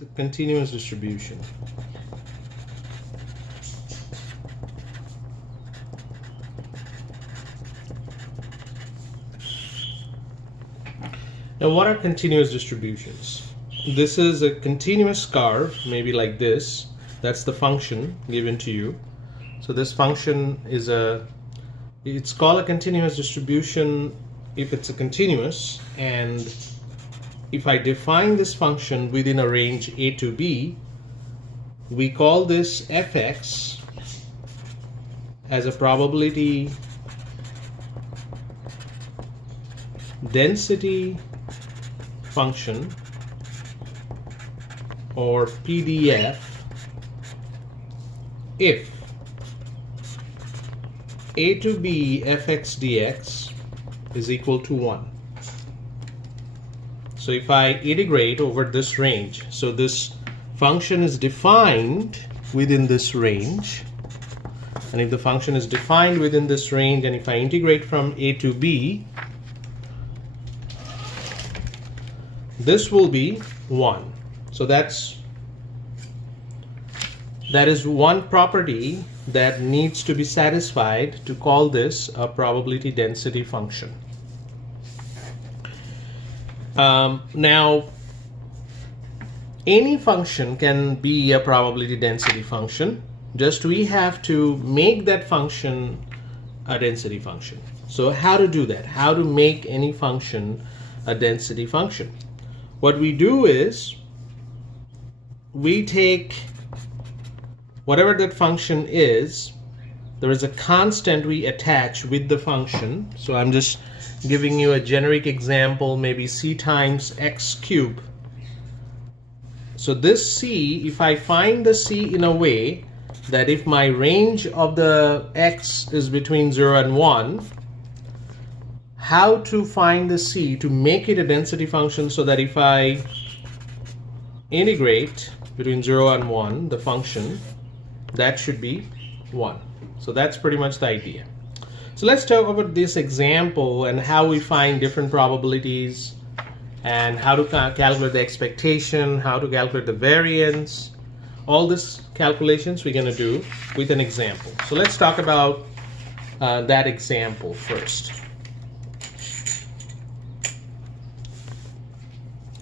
the continuous distribution. Now, what are continuous distributions? This is a continuous curve, maybe like this. That's the function given to you. So this function is it's called a continuous distribution if it's a continuous, and if I define this function within a range a to b, we call this fx as a probability density function, or PDF, if a to b fx dx is equal to 1. So if I integrate over this range, so this function is defined within this range, and if the function is defined within this range, and if I integrate from a to b, this will be 1. So that is one property that needs to be satisfied to call this a probability density function. Now, any function can be a probability density function, just we have to make that function a density function. So how to do that? How to make any function a density function? What we do is we take whatever that function is, there is a constant we attach with the function. So I'm just giving you a generic example, maybe c times x cubed. So this c, if I find the c in a way that if my range of the x is between 0 and 1, how to find the c to make it a density function, so that if I integrate between 0 and 1, the function, that should be 1. So that's pretty much the idea. So let's talk about this example and how we find different probabilities, and how to calculate the expectation, how to calculate the variance. All these calculations we're going to do with an example. So let's talk about that example first.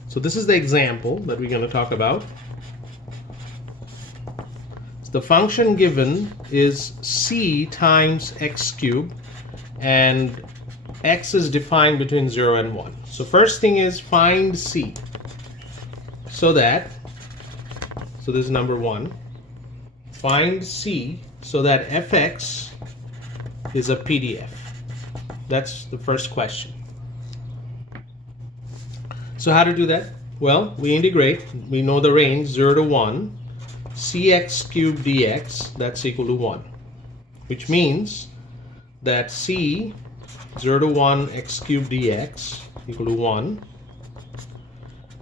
So this is the example that we're going to talk about. So the function given is c times x cubed, and x is defined between 0 and 1. So first thing is find c. So this is number 1. Find c so that fx is a PDF. That's the first question. So how to do that? Well, we integrate. We know the range 0 to 1. Cx cubed dx, that's equal to 1. Which means that c 0 to 1 x cubed dx equal to 1.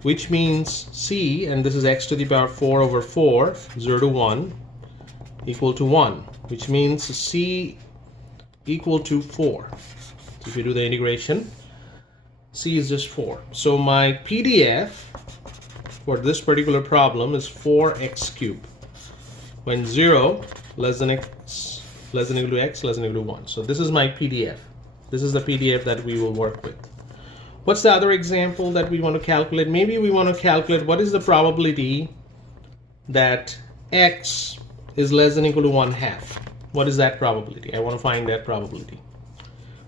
Which means c, and this is x to the power 4 over 4, 0 to 1, equal to 1. Which means c equal to 4. So if we do the integration, c is just 4. So my PDF for this particular problem is 4x cubed, when 0 less than x less than equal to x less than equal to 1. So this is my PDF. This is the PDF that we will work with. What's the other example that we want to calculate? Maybe we want to calculate what is the probability that x is less than equal to 1/2. What is that probability? I want to find that probability.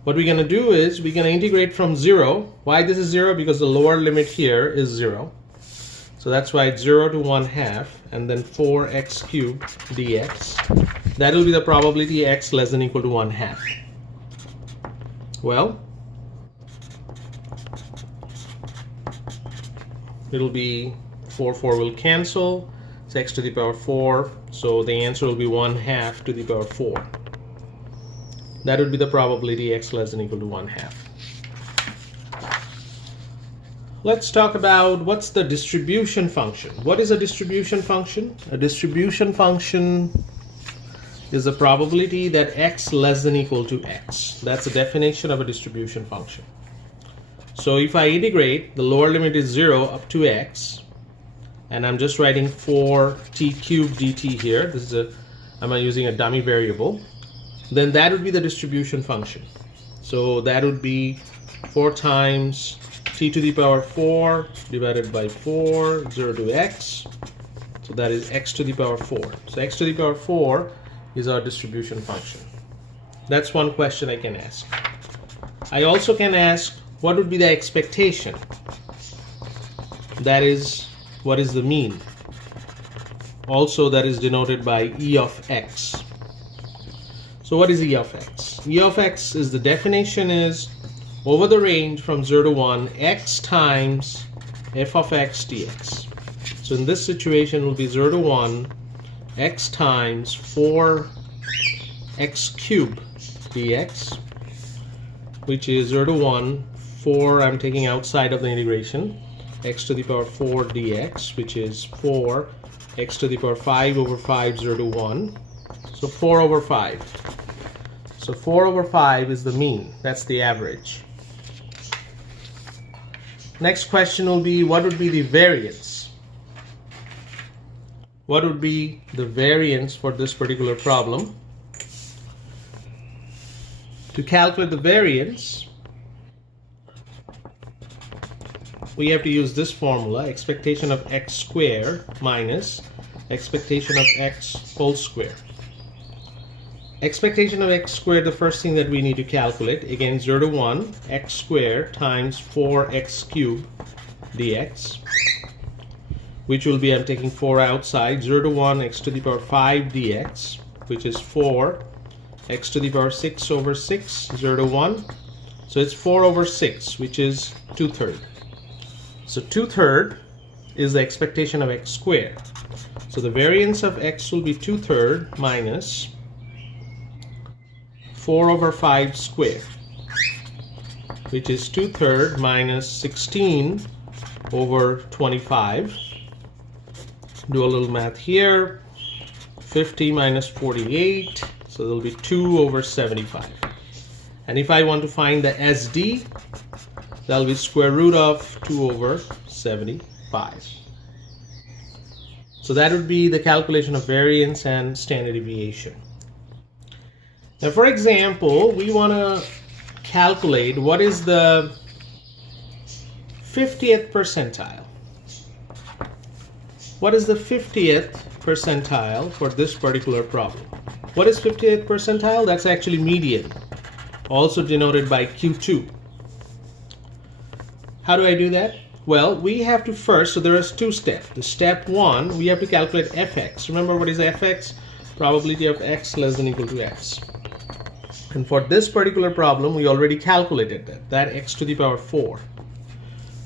What we're going to do is we're going to integrate from 0. Why this is 0? Because the lower limit here is 0. So that's why it's 0 to 1/2, and then 4x cubed dx. That will be the probability x less than equal to 1/2. Well, it'll be 4 will cancel. It's x to the power 4. So the answer will be 1/2 to the power 4. That would be the probability x less than equal to 1/2. Let's talk about what's the distribution function. What is a distribution function? A distribution function is the probability that x less than equal to x. That's the definition of a distribution function. So if I integrate, the lower limit is 0 up to x. and I'm just writing 4t cubed dt here. This is I'm using a dummy variable. Then that would be the distribution function. So that would be 4 times t to the power 4 divided by 4, 0 to x. So that is x to the power 4. So x to the power 4 is our distribution function. That's one question I can ask. I also can ask, what would be the expectation? That is, what is the mean? Also, that is denoted by e of x. So what is e of x? E of x is, the definition is, over the range from 0 to 1, x times f of x dx. So in this situation, it will be 0 to 1, x times 4x cubed dx, which is 0 to 1, 4 I'm taking outside of the integration, x to the power 4 dx, which is 4 x to the power 5 over 5, 0 to 1. So 4 over 5. So 4 over 5 is the mean. That's the average. Next question will be, what would be the variance? What would be the variance for this particular problem? To calculate the variance, we have to use this formula, expectation of x squared minus expectation of x whole square. Expectation of x squared, the first thing that we need to calculate, again 0 to 1, x squared times 4x cubed dx, which will be, I'm taking 4 outside, 0 to 1, x to the power 5 dx, which is 4 x to the power 6 over 6, 0 to 1. So it's 4 over 6, which is 2/3. So 2/3 is the expectation of x squared. So the variance of x will be 2/3 minus 4 over 5 squared, which is 2/3 minus 16 over 25. Do a little math here. 50 minus 48, so there will be 2 over 75. And if I want to find the SD, that will be square root of 2 over 75. So that would be the calculation of variance and standard deviation. Now, for example, we want to calculate what is the 50th percentile. What is the 50th percentile for this particular problem? What is 50th percentile? That's actually median, also denoted by Q2. How do I do that? Well, we have to first, so there is 2 steps. The step 1, we have to calculate fx. Remember, what is fx? Probability of x less than or equal to x. And for this particular problem, we already calculated that x to the power 4.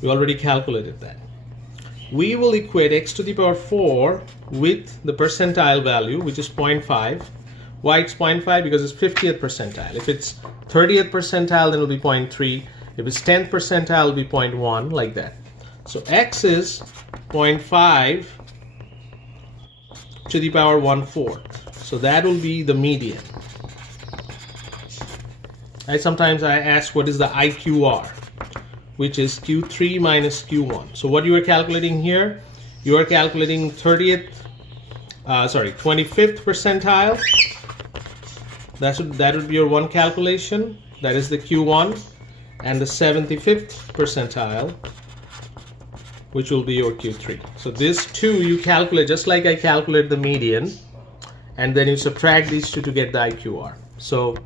We already calculated that. We will equate x to the power 4 with the percentile value, which is 0.5. Why it's 0.5? Because it's 50th percentile. If it's 30th percentile, then it will be 0.3. If it's 10th percentile, it will be 0.1, like that. So x is 0.5 to the power 1/4. So that will be the median. Sometimes I ask, what is the IQR, which is Q3 minus Q1. So what you are calculating here, you are calculating 25th percentile. That would be your one calculation. That is the Q1, and the 75th percentile, which will be your Q3. So this 2 you calculate just like I calculate the median, and then you subtract these 2 to get the IQR. So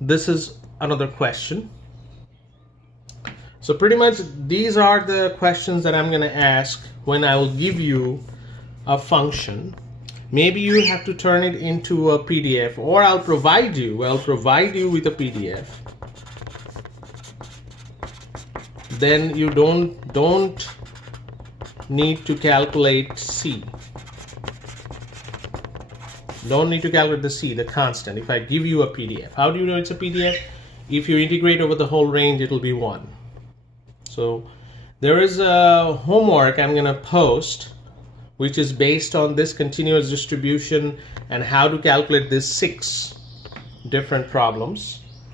this is another question. So pretty much these are the questions that I'm going to ask when I will give you a function. Maybe you have to turn it into a PDF, or I'll provide you with a PDF. Then you don't need to calculate C. Don't need to calculate the C, the constant, if I give you a PDF. How do you know it's a PDF? If you integrate over the whole range, it will be 1. So there is a homework I'm going to post, which is based on this continuous distribution and how to calculate these 6 different problems.